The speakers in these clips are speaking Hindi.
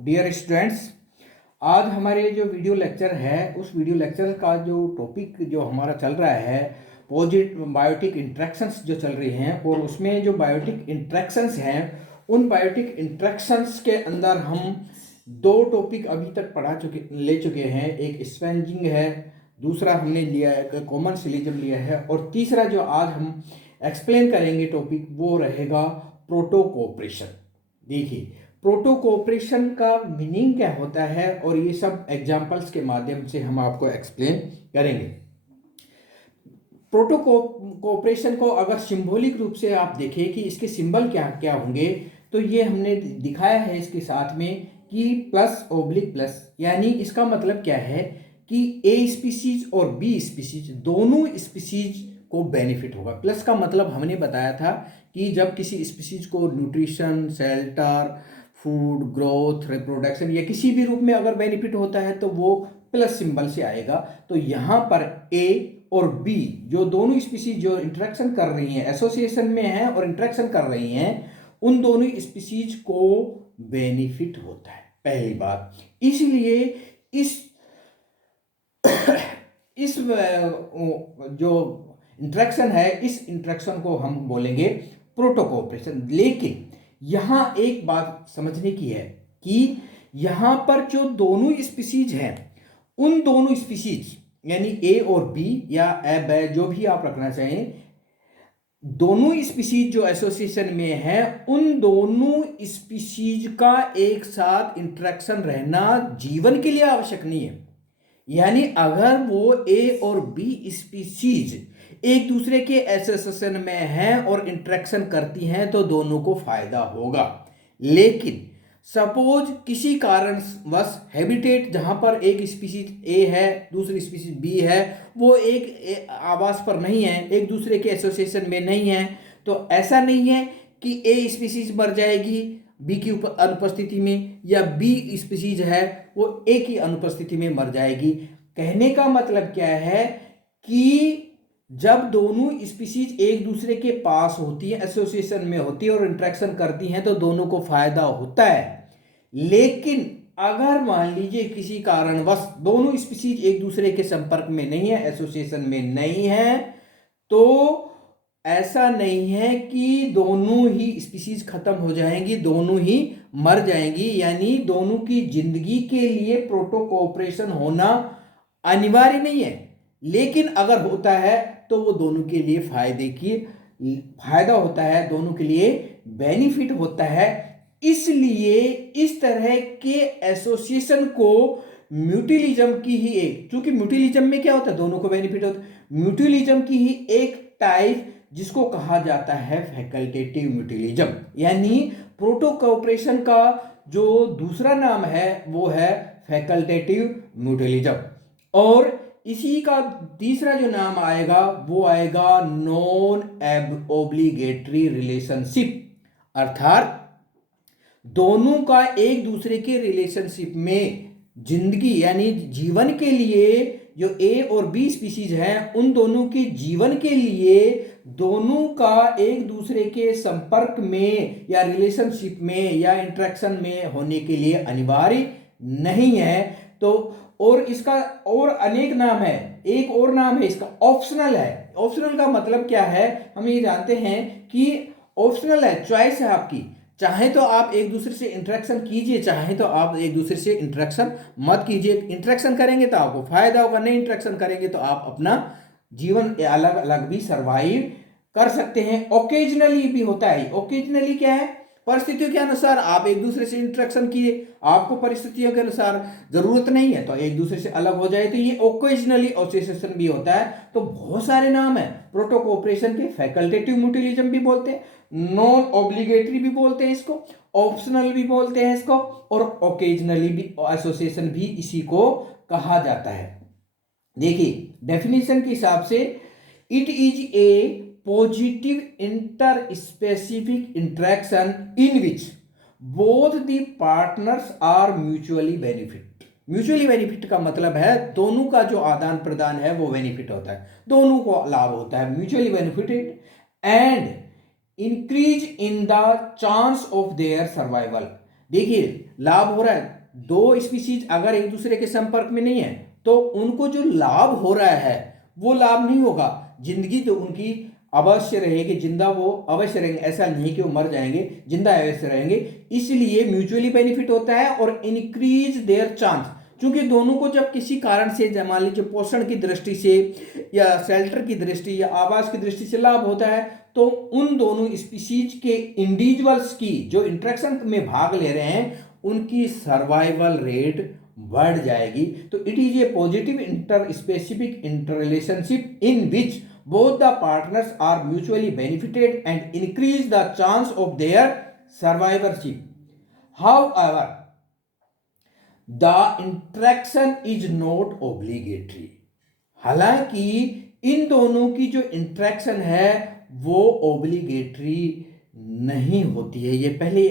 डियर स्टूडेंट्स, आज हमारे जो वीडियो लेक्चर है उस वीडियो लेक्चर का जो टॉपिक जो हमारा चल रहा है पॉजिटिव बायोटिक इंट्रैक्शंस जो चल रही हैं, और उसमें जो बायोटिक इंट्रैक्शंस हैं उन बायोटिक इंट्रैक्शंस के अंदर हम दो टॉपिक अभी तक ले चुके हैं। एक स्पैंजिंग है, दूसरा हमने लिया है कॉमन सिलिज्म लिया है, और तीसरा जो आज हम एक्सप्लेन करेंगे टॉपिक वो रहेगा प्रोटो कोऑपरेशन। देखिए, प्रोटो कोऑपरेशन का मीनिंग क्या होता है और ये सब एग्जांपल्स के माध्यम से हम आपको एक्सप्लेन करेंगे। प्रोटो कोऑपरेशन को अगर सिंबॉलिक रूप से आप देखें कि इसके सिंबल क्या क्या होंगे, तो ये हमने दिखाया है इसके साथ में कि प्लस ओब्लिक प्लस, यानी इसका मतलब क्या है कि ए स्पीसीज और बी स्पीसीज दोनों स्पीसीज को बेनिफिट होगा। प्लस का मतलब हमने बताया था कि जब किसी स्पीसीज को nutrition, shelter, food, growth, reproduction या किसी भी रूप में अगर बेनिफिट होता है तो वो प्लस सिंबल से आएगा। तो यहाँ पर ए और बी जो दोनों स्पीसीज जो इंटरेक्शन कर रही हैं, एसोसिएशन में हैं और इंटरेक्शन कर रही हैं, उन दोनों स्पीसीज को बेनिफिट होता है, पहली बात। इसलिए इस जो इंटरेक्शन है, इस इंटरेक्शन को हम बोलेंगे प्रोटो कोऑपरेशन। लेकिन यहां एक बात समझने की है कि यहां पर जो दोनों स्पीसीज हैं, उन दोनों स्पीसीज यानी ए और बी या एब जो भी आप रखना चाहें, दोनों स्पीसीज जो एसोसिएशन में है, उन दोनों स्पीसीज का एक साथ इंटरेक्शन रहना जीवन के लिए आवश्यक नहीं है। यानी अगर वो ए और बी स्पीसीज एक दूसरे के एसोसिएशन में हैं और इंटरेक्शन करती हैं तो दोनों को फायदा होगा। लेकिन सपोज किसी कारणवश हैबिटेट जहां पर एक स्पीसीज ए है, दूसरी स्पीसीज बी है, वो एक आवास पर नहीं है, एक दूसरे के एसोसिएशन में नहीं है, तो ऐसा नहीं है कि ए स्पीसीज मर जाएगी बी की अनुपस्थिति में, या बी स्पीसीज है वो ए की अनुपस्थिति में मर जाएगी। कहने का मतलब क्या है कि जब दोनों स्पीसीज एक दूसरे के पास होती है, एसोसिएशन में होती है और इंटरेक्शन करती हैं तो दोनों को फायदा होता है। लेकिन अगर मान लीजिए किसी कारणवश दोनों स्पीसीज एक दूसरे के संपर्क में नहीं है, एसोसिएशन में नहीं है, तो ऐसा नहीं है कि दोनों ही स्पीसीज खत्म हो जाएंगी, दोनों ही मर जाएंगी। यानी दोनों की जिंदगी के लिए प्रोटो कोऑपरेशन होना अनिवार्य नहीं है, लेकिन अगर होता है तो वो दोनों के लिए फायदा होता है, दोनों के लिए बेनिफिट होता है। इसलिए इस तरह के एसोसिएशन को म्यूचुअलिज्म की ही एक, क्योंकि म्यूचुअलिज्म में क्या होता है, दोनों को बेनिफिट होता है, म्यूचुअलिज्म की ही एक टाइप जिसको कहा जाता है फैकल्टेटिव म्यूचुअलिज्म। यानी प्रोटो कोऑपरेशन का जो दूसरा नाम है वो है फैकल्टेटिव म्यूचुअलिज्म, और इसी का तीसरा जो नाम आएगा वो आएगा नॉन ऑब्लिगेटरी रिलेशनशिप। अर्थात दोनों का एक दूसरे के रिलेशनशिप में जिंदगी यानी जीवन के लिए जो ए और बी स्पीसीज हैं, उन दोनों के जीवन के लिए दोनों का एक दूसरे के संपर्क में या रिलेशनशिप में या इंटरेक्शन में होने के लिए अनिवार्य नहीं है। तो और इसका और अनेक नाम है, एक और नाम है इसका ऑप्शनल है। ऑप्शनल का मतलब क्या है, हम ये जानते हैं कि ऑप्शनल है, चॉइस है आपकी। चाहे तो आप एक दूसरे से इंटरेक्शन कीजिए, चाहे तो आप एक दूसरे से इंटरेक्शन मत कीजिए। इंटरेक्शन करेंगे तो आपको फायदा होगा, नहीं इंटरेक्शन करेंगे तो आप अपना जीवन अलग अलग भी सरवाइव कर सकते हैं। ओकेजनली भी होता है। ओकेजनली क्या है, परिस्थितियों के अनुसार आप एक दूसरे से इंटरेक्शन कीजिए, आपको परिस्थितियों के अनुसार जरूरत नहीं है तो एक दूसरे से अलग हो जाए, तो ये ओकेजनली एसोसिएशन भी होता है। तो बहुत सारे नाम है प्रोटो कोऑपरेशन के। फैकल्टेटिव म्यूचुअलिज्म भी बोलते हैं, नॉन ऑब्लिगेटरी भी बोलते हैं इसको, ऑप्शनल भी बोलते हैं इसको, और ओकेजनली भी एसोसिएशन भी इसी को कहा जाता है। देखिए, डेफिनेशन के हिसाब से it is a positive interspecific interaction in which both the partners are mutually benefit। Mutually benefit का मतलब है दोनों का जो आदान प्रदान है वो बेनिफिट होता है, दोनों को लाभ होता है, mutually benefited, and increase in the chance of their survival. देखिए लाभ हो रहा है, दो स्पीशीज अगर एक दूसरे के संपर्क में नहीं है तो उनको जो लाभ हो रहा है वो लाभ नहीं होगा। जिंदगी तो उनकी अवश्य रहेगी, जिंदा वो अवश्य रहेंगे, ऐसा नहीं कि वो मर जाएंगे, जिंदा अवश्य रहेंगे। इसलिए म्यूचुअली बेनिफिट होता है और इंक्रीज देयर चांस, क्योंकि दोनों को जब किसी कारण से मान लीजिए पोषण की दृष्टि से या शेल्टर की दृष्टि या आवास की दृष्टि से लाभ होता है, तो उन दोनों स्पीशीज के इंडिविजुअल्स की जो इंटरेक्शन में भाग ले रहे हैं उनकी सर्वाइवल रेट बढ़ जाएगी। तो it is a positive inter specific inter relationship in which both the partners are mutually benefited and increase the chance of their survivorship. However, the interaction is not obligatory. हालांकि इन दोनों की जो इंट्रैक्शन है वो ओब्लिगेटरी नहीं होती है, ये पहले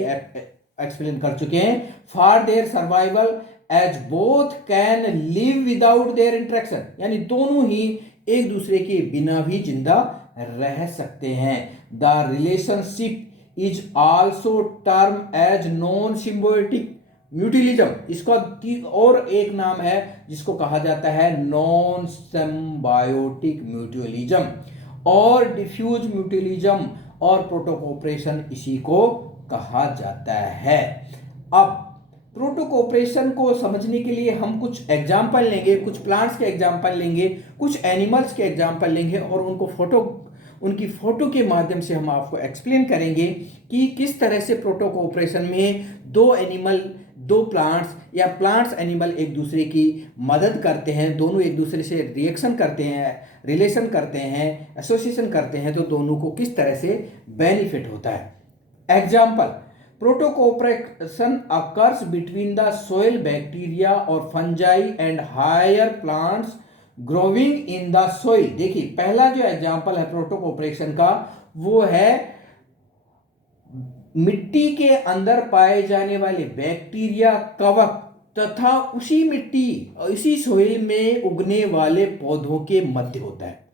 एक्सप्लेन कर चुके हैं। For their survival as both can live without their interaction, यानी दोनों ही एक दूसरे के बिना भी जिंदा रह सकते हैं। The relationship is also term as non symbiotic mutualism, इसका और एक नाम है जिसको कहा जाता है नॉन सिम्बायोटिक म्यूचुअलिज्म और डिफ्यूज म्यूचुअलिज्म और प्रोटोकोऑपरेशन इसी को कहा जाता है। अब प्रोटोकोऑपरेशन को समझने के लिए हम कुछ एग्जाम्पल लेंगे, कुछ प्लांट्स के एग्जाम्पल लेंगे, कुछ एनिमल्स के एग्जाम्पल लेंगे और उनकी फोटो के माध्यम से हम आपको एक्सप्लेन करेंगे कि किस तरह से प्रोटोकोऑपरेशन में दो एनिमल, दो प्लांट्स या प्लांट्स एनिमल एक दूसरे की मदद करते हैं, दोनों एक दूसरे से रिएक्शन करते हैं, रिलेशन करते हैं, एसोसिएशन करते हैं, तो दोनों को किस तरह से बेनिफिट होता है। Example, protocooperation occurs between the soil bacteria और fungi and higher plants growing in the soil. देखिए पहला जो एग्जाम्पल है प्रोटोकोऑपरेशन का वो है मिट्टी के अंदर पाए जाने वाले बैक्टीरिया, कवक तथा उसी मिट्टी और इसी सोइल में उगने वाले पौधों के मध्य होता है।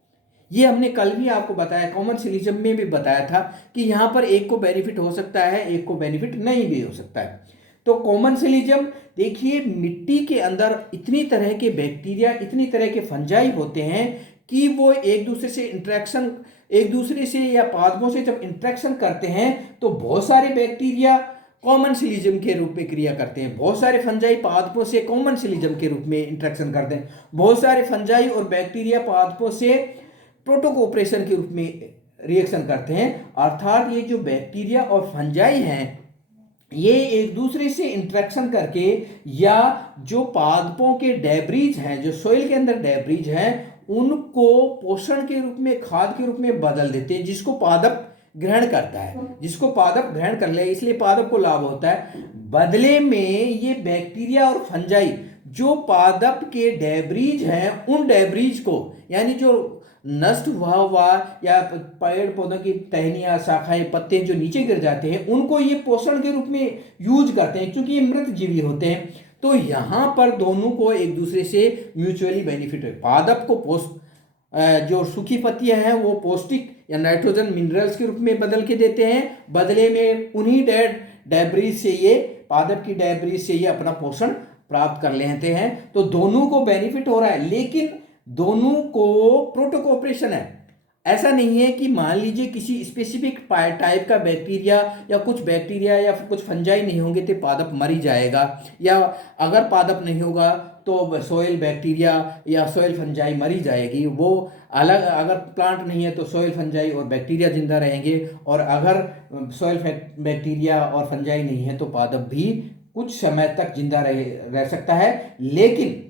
ये हमने कल भी आपको बताया, कॉमनसिलिज्म में भी बताया था कि यहां पर एक को बेनिफिट हो सकता है, एक को बेनिफिट नहीं भी हो सकता है। तो कॉमनसिलिज्म देखिए, मिट्टी के अंदर इतनी तरह के बैक्टीरिया, इतनी तरह के फंजाई होते हैं कि वो एक दूसरे से इंटरेक्शन, एक दूसरे से या पादपों से जब इंटरेक्शन करते हैं तो बहुत सारे बैक्टीरिया कॉमनसिलिज्म के रूप में क्रिया करते हैं, बहुत सारे फंजाई पादपों से कॉमनसिलिज्म के रूप में इंटरेक्शन करते हैं, बहुत सारे फंजाई और बैक्टीरिया पादपों से प्रोटोकोऑपरेशन के रूप में रिएक्शन करते हैं। अर्थात ये जो बैक्टीरिया और फंजाई हैं ये एक दूसरे से इंटरेक्शन करके या जो पादपों के डेब्रीज हैं, जो सोइल के अंदर डेब्रीज हैं, उनको पोषण के रूप में, खाद के रूप में बदल देते हैं, जिसको पादप ग्रहण करता है, जिसको पादप ग्रहण कर ले, इसलिए पादप को लाभ होता है। बदले में ये बैक्टीरिया और फंजाई जो पादप के डेब्रीज हैं उन डेब्रीज को, यानी जो नष्ट हुआ या पेड़ पौधों की टहनियाँ, शाखाएं, पत्ते जो नीचे गिर जाते हैं उनको ये पोषण के रूप में यूज करते हैं, क्योंकि ये मृत जीवी होते हैं। तो यहाँ पर दोनों को एक दूसरे से म्यूचुअली बेनिफिट है। पादप को जो सूखी पत्तियां हैं वो पौष्टिक या नाइट्रोजन मिनरल्स के रूप में बदल के देते हैं, बदले में उन्हीं डेब्रीज से, ये पादप की डेब्रीज से ये अपना पोषण प्राप्त कर लेते हैं। तो दोनों को बेनिफिट हो रहा है, लेकिन दोनों को प्रोटोकोऑपरेशन है। ऐसा नहीं है कि मान लीजिए किसी स्पेसिफिक टाइप का बैक्टीरिया या कुछ बैक्टीरिया या कुछ फंजाई नहीं होंगे तो पादप मर ही जाएगा, या अगर पादप नहीं होगा तो सोइल बैक्टीरिया या सोइल फंजाई मर ही जाएगी। वो अलग, अगर प्लांट नहीं है तो सोइल फंजाई और बैक्टीरिया जिंदा रहेंगे, और अगर सोइल बैक्टीरिया और फंजाई नहीं है तो पादप भी कुछ समय तक जिंदा रह सकता है। लेकिन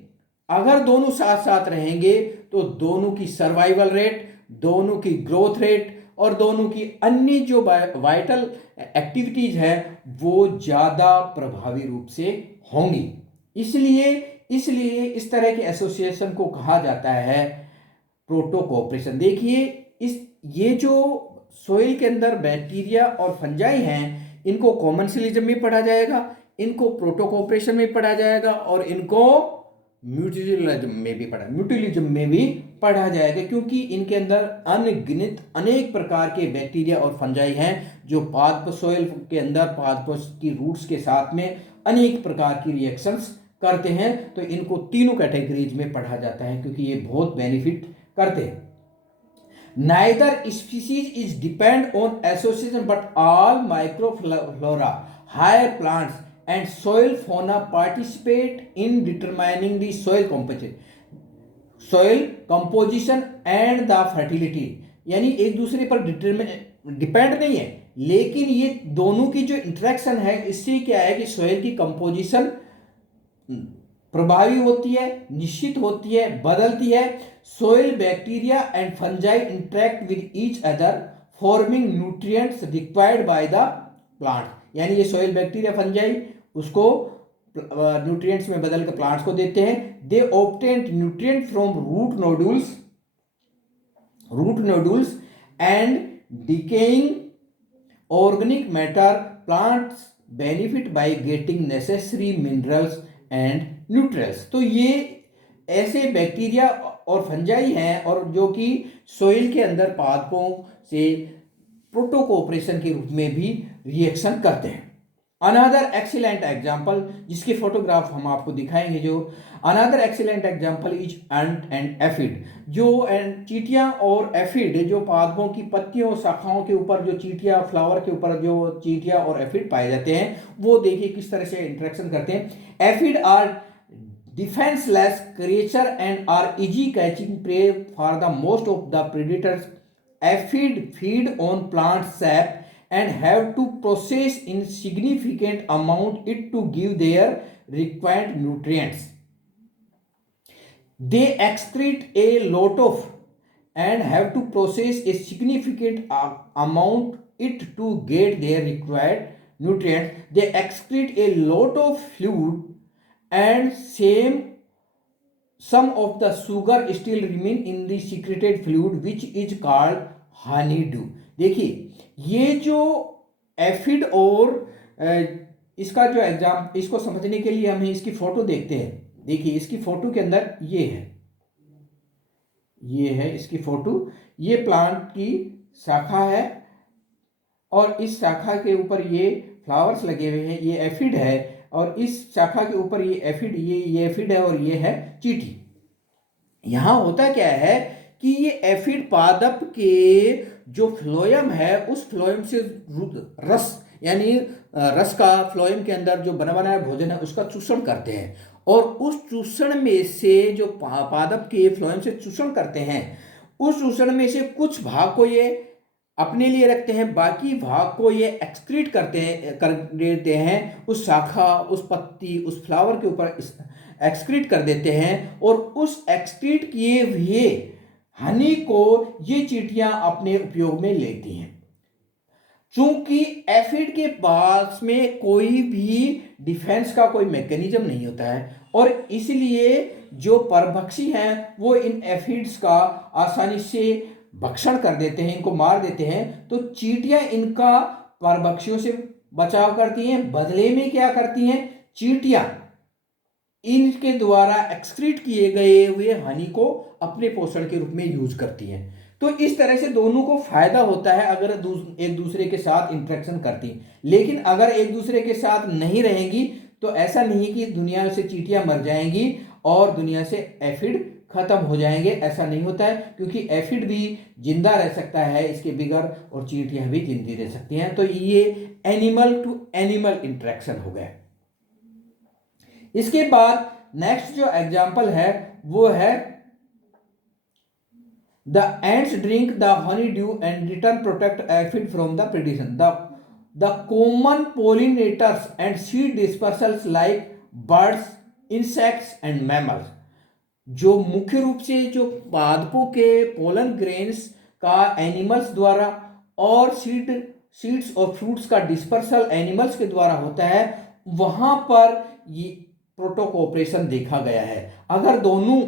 अगर दोनों साथ साथ रहेंगे तो दोनों की सर्वाइवल रेट, दोनों की ग्रोथ रेट और दोनों की अन्य जो वाइटल एक्टिविटीज है वो ज्यादा प्रभावी रूप से होंगी। इसलिए इस तरह के एसोसिएशन को कहा जाता है प्रोटोकोऑपरेशन। देखिए ये जो सोइल के अंदर बैक्टीरिया और फंजाई हैं इनको कॉमनसिलिज्म में पढ़ा जाएगा, इनको प्रोटोकोऑपरेशन में पढ़ा जाएगा और इनको म्यूटिलिज्म में भी पढ़ा जाएगा, क्योंकि इनके अंदर अनगिनत अनेक प्रकार के बैक्टीरिया और फंजाई हैं जो पादप सोइल के अंदर पादप की रूट्स के साथ में अनेक प्रकार की रिएक्शंस करते हैं। तो इनको तीनों कैटेगरीज में पढ़ा जाता है क्योंकि ये बहुत बेनिफिट करते हैं। Neither species is depend on association, but all microflora, higher plants, and soil fauna participate in determining the soil composition and the fertility। यानी एक दूसरे पर डिपेंड नहीं है, लेकिन ये दोनों की जो इंटरेक्शन है इससे क्या है कि सॉइल की कंपोजिशन प्रभावी होती है, निश्चित होती है, बदलती है। Soil bacteria and fungi interact with each other forming nutrients required by the plant. यानी ये सोइल बैक्टीरिया फंजाई उसको न्यूट्रिएंट्स में बदल कर प्लांट्स को देते हैं। They obtain nutrient from root nodules and decaying organic matter. Plants benefit by getting necessary minerals and nutrients. तो ये ऐसे बैक्टीरिया और फंजाई हैं और जो कि सोइल के अंदर पादपों से प्रोटोकोऑपरेशन के रूप में भी रिएक्शन करते हैं। अनदर एक्सीलेंट एग्जाम्पल, जिसके फोटोग्राफ हम आपको दिखाएंगे, जो another excellent example is ant and aphid. जो चींटियां और एफिड, जो पादपों की पत्तियों शाखाओं के ऊपर जो चींटियां, फ्लावर के ऊपर जो चींटियां और एफिड पाए जाते हैं, वो देखिए किस तरह से इंटरेक्शन करते हैं। Aphid are defenseless creature and are easy catching prey for the most of the predators. Aphid feed on plant sap and have to process in significant amount it to give their required nutrients. They excrete a lot of and have to process a significant amount it to get their required nutrients. They excrete a lot of fluid and some of the sugar still remain in the secreted fluid which is called honeydew। देखिए ये जो एफिड और इसका जो एग्जाम, इसको समझने के लिए हमें इसकी फोटो देखते हैं। देखिए इसकी फोटो के अंदर ये है इसकी फोटो। ये प्लांट की शाखा है और इस शाखा के ऊपर ये फ्लावर्स लगे हुए हैं, ये एफिड है। और इस शाखा के ऊपर ये एफिड, ये एफिड है और ये है चींटी। यहां होता क्या है कि ये एफिड पादप के जो फ्लोएम है उस फ्लोएम से रस, यानी रस का फ्लोएम के अंदर जो बना बनाया भोजन है उसका चूषण करते हैं। और उस चूषण में से जो पादप के फ्लोएम से चूषण करते हैं, उस चूषण में से कुछ भाग को ये अपने लिए रखते हैं, बाकी भाग को ये एक्सक्रीट कर देते हैं, उस शाखा, उस पत्ती, उस फ्लावर के ऊपर एक्सक्रीट कर देते हैं। और उस एक्सक्रीट किए हुए हनी को ये चींटियां अपने उपयोग में लेती हैं। चूंकि एफिड के पास में कोई भी डिफेंस का कोई मैकेनिज्म नहीं होता है और इसलिए जो परभक्षी हैं वो इन एफिड्स का आसानी से भक्षण कर देते हैं, इनको मार देते हैं। तो चींटियां इनका परभक्षियों से बचाव करती हैं। बदले में क्या करती हैं, चींटियां इनके द्वारा एक्सक्रीट किए गए हुए हनी को अपने पोषण के रूप में यूज करती हैं। तो इस तरह से दोनों को फायदा होता है अगर एक दूसरे के साथ इंटरेक्शन करती। लेकिन अगर एक दूसरे के साथ नहीं रहेंगी तो ऐसा नहीं कि दुनिया से चींटियां मर जाएंगी और दुनिया से एफिड खत्म हो जाएंगे, ऐसा नहीं होता है। क्योंकि एफिड भी जिंदा रह सकता है इसके बिगर और चींटियां भी जिंदी रह सकती हैं। तो ये एनिमल टू एनिमल इंटरेक्शन हो गया। इसके बाद नेक्स्ट जो एग्जाम्पल है वो है the ants drink the honey dew and return protect aphid from the predation. The common pollinators and seed dispersals like birds, insects and mammals. जो मुख्य रूप से जो पादपों के पोलन ग्रेन्स का एनिमल्स द्वारा और सीड्स और फ्रूट्स का डिस्पर्सल एनिमल्स के द्वारा होता है, वहां पर ये प्रोटोकोऑपरेशन देखा गया है। अगर दोनों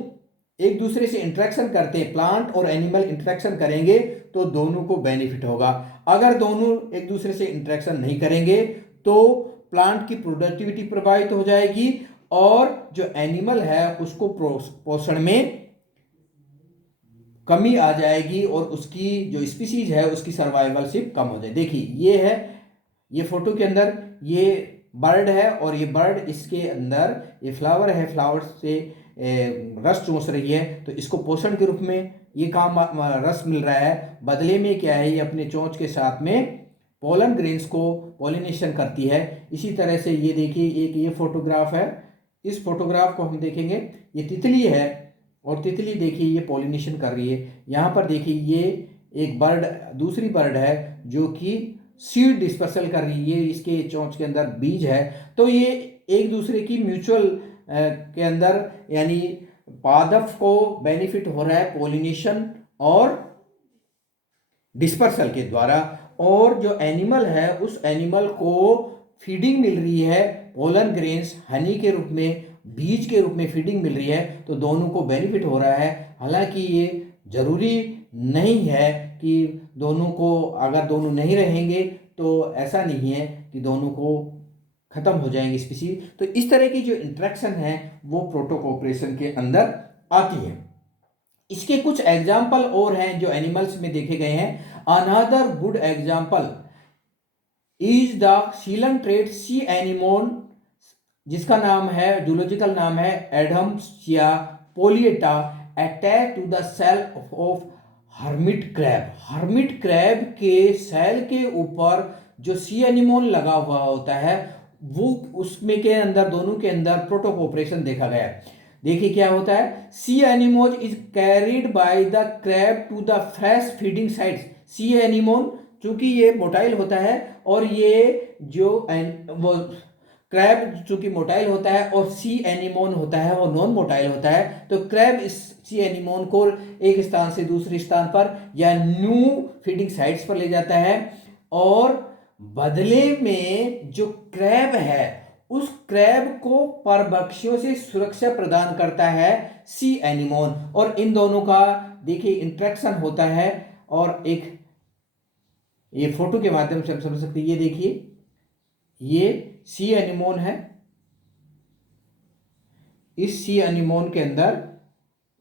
एक दूसरे से इंटरेक्शन करते हैं, प्लांट और एनिमल इंटरेक्शन करेंगे तो दोनों को बेनिफिट होगा। अगर दोनों एक दूसरे से इंटरेक्शन नहीं करेंगे तो प्लांट की प्रोडक्टिविटी प्रभावित हो जाएगी और जो एनिमल है उसको पोषण में कमी आ जाएगी और उसकी जो स्पीसीज है उसकी सर्वाइवलशिप कम हो जाए। देखिए ये है, ये फोटो के अंदर ये बर्ड है और ये बर्ड इसके अंदर ये फ्लावर है, फ्लावर से रस चूस रही है, तो इसको पोषण के रूप में ये काम रस मिल रहा है। बदले में क्या है, ये अपने चोंच के साथ में पोलन ग्रेन्स को पॉलिनेशन करती है। इसी तरह से ये देखिए एक ये फोटोग्राफ है, इस फोटोग्राफ को हम देखेंगे, ये तितली है और तितली देखिए ये पॉलिनेशन कर रही है। यहाँ पर देखिए ये एक बर्ड, दूसरी बर्ड है जो कि सीड डिस्पर्सल कर रही है, इसके चोंच के अंदर बीज है। तो ये एक दूसरे की म्यूचुअल के अंदर यानी पादप को बेनिफिट हो रहा है पॉलिनेशन और डिस्पर्सल के द्वारा, और जो एनिमल है उस एनिमल को फीडिंग मिल रही है पोलन ग्रेन्स हनी के रूप में, बीज के रूप में फीडिंग मिल रही है, तो दोनों को बेनिफिट हो रहा है। हालांकि ये जरूरी नहीं है कि दोनों को, अगर दोनों नहीं रहेंगे तो ऐसा नहीं है कि दोनों को खत्म हो जाएंगे स्पीसीज। तो इस तरह की जो इंटरेक्शन है वो प्रोटोकोऑपरेशन के अंदर आती है। इसके कुछ एग्जाम्पल और हैं जो एनिमल्स में देखे गए हैं। Another good example is the सीलन ट्रेड सी एनिमोन, जिसका नाम है, जूलॉजिकल नाम है Adamsia palliata, attach to the shell of hermit crab. Hermit crab के सेल के ऊपर जो सी एनिमोन लगा हुआ होता है वो उसमें के अंदर, दोनों के अंदर प्रोटोकोऑपरेशन देखा गया है। देखिए क्या होता है, sea anemone is carried by the crab to the fresh feeding sites. Sea anemone चूंकि ये मोटाइल होता है और ये जो वो क्रैब चूंकि मोटाइल होता है और सी एनिमोन होता है वो नॉन मोटाइल होता है, तो क्रैब इस सी एनिमोन को एक स्थान से दूसरे स्थान पर या न्यू फीडिंग साइट्स पर ले जाता है, और बदले में जो क्रैब है उस क्रैब को परभक्षियों से सुरक्षा प्रदान करता है सी एनिमोन। और इन दोनों का देखिए इंटरेक्शन होता है, और एक ये फोटो के माध्यम से हम समझ सकते हैं। ये देखिए ये सी एनिमोन है, इस सी एनिमोन के अंदर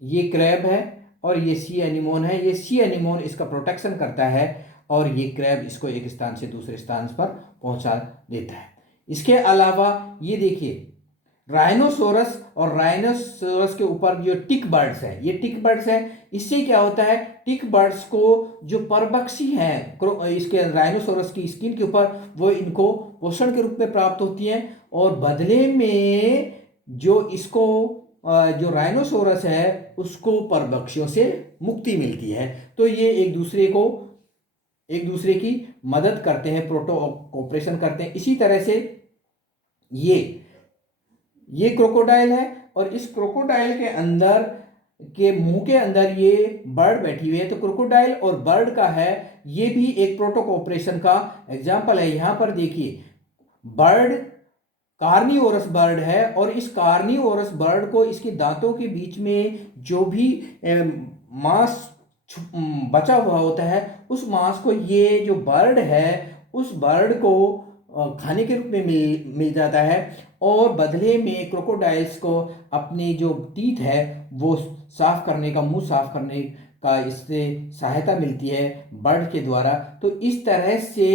ये क्रैब है और ये सी एनिमोन है। ये सी एनिमोन इसका प्रोटेक्शन करता है और ये क्रैब इसको एक स्थान से दूसरे स्थान पर पहुंचा देता है। इसके अलावा ये देखिए राइनोसोरस, और राइनोसोरस के ऊपर जो टिक बर्ड्स है, ये टिक बर्ड्स है, इससे क्या होता है, टिक बर्ड्स को जो परभक्षी हैं इसके राइनोसोरस की स्किन के ऊपर, वो इनको पोषण के रूप में प्राप्त होती हैं, और बदले में जो इसको जो राइनोसोरस है उसको परभक्षियों से मुक्ति मिलती है। तो ये एक दूसरे की मदद करते हैं, प्रोटोकोऑपरेशन करते हैं। इसी तरह से ये क्रोकोडाइल है और इस क्रोकोडाइल के अंदर के मुंह के अंदर ये बर्ड बैठी हुई है, तो क्रोकोडाइल और बर्ड का है, ये भी एक प्रोटोकोऑपरेशन का एग्जाम्पल है। यहां पर देखिए बर्ड कार्निवोरस बर्ड है और इस कार्निवोरस बर्ड को इसके दांतों के बीच में जो भी मांस बचा हुआ होता है उस मांस को ये जो बर्ड है उस बर्ड को खाने के रूप में मिल जाता है, और बदले में क्रोकोडाइल्स को अपनी जो टीथ है वो साफ करने का, मुंह साफ करने का इससे सहायता मिलती है बर्ड के द्वारा। तो इस तरह से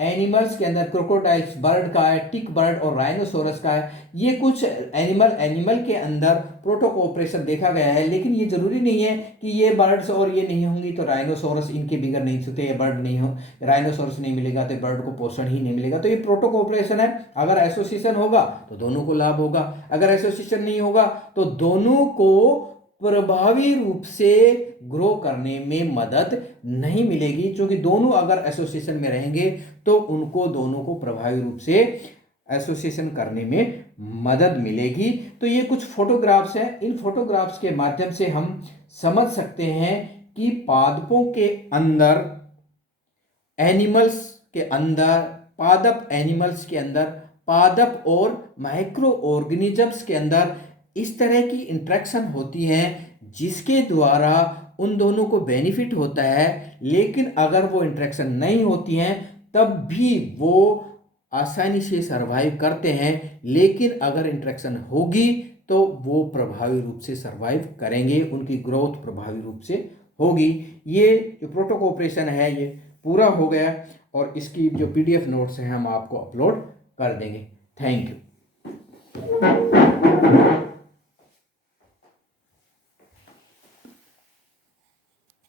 एनिमल्स के अंदर क्रोकोडाइल्स बर्ड का है, टिक बर्ड और राइनोसोरस का है, ये कुछ एनिमल के अंदर प्रोटोकोऑपरेशन देखा गया है। लेकिन ये जरूरी नहीं है कि ये बर्ड्स और ये नहीं होंगी तो राइनोसोरस इनके बिगड़ नहीं सकते, ये बर्ड नहीं हो, राइनोसोरस नहीं मिलेगा तो बर्ड को पोषण ही नहीं मिलेगा। तो ये प्रोटोकोऑपरेशन है। अगर एसोसिएशन होगा तो दोनों को लाभ होगा, अगर एसोसिएशन नहीं होगा तो दोनों को प्रभावी रूप से ग्रो करने में मदद नहीं मिलेगी। क्योंकि दोनों अगर एसोसिएशन में रहेंगे तो उनको दोनों को प्रभावी रूप से एसोसिएशन करने में मदद मिलेगी। तो ये कुछ फोटोग्राफ्स हैं, इन फोटोग्राफ्स के माध्यम से हम समझ सकते हैं कि पादपों के अंदर, एनिमल्स के अंदर, पादप एनिमल्स के अंदर, पादप और माइक्रो ऑर्गेनिजम्स के अंदर इस तरह की इंटरेक्शन होती है जिसके द्वारा उन दोनों को बेनिफिट होता है। लेकिन अगर वो इंटरेक्शन नहीं होती हैं तब भी वो आसानी से सरवाइव करते हैं, लेकिन अगर इंटरेक्शन होगी तो वो प्रभावी रूप से सरवाइव करेंगे, उनकी ग्रोथ प्रभावी रूप से होगी। ये जो प्रोटोकोऑपरेशन है ये पूरा हो गया, और इसकी जो PDF नोट्स हैं हम आपको अपलोड कर देंगे। Thank you.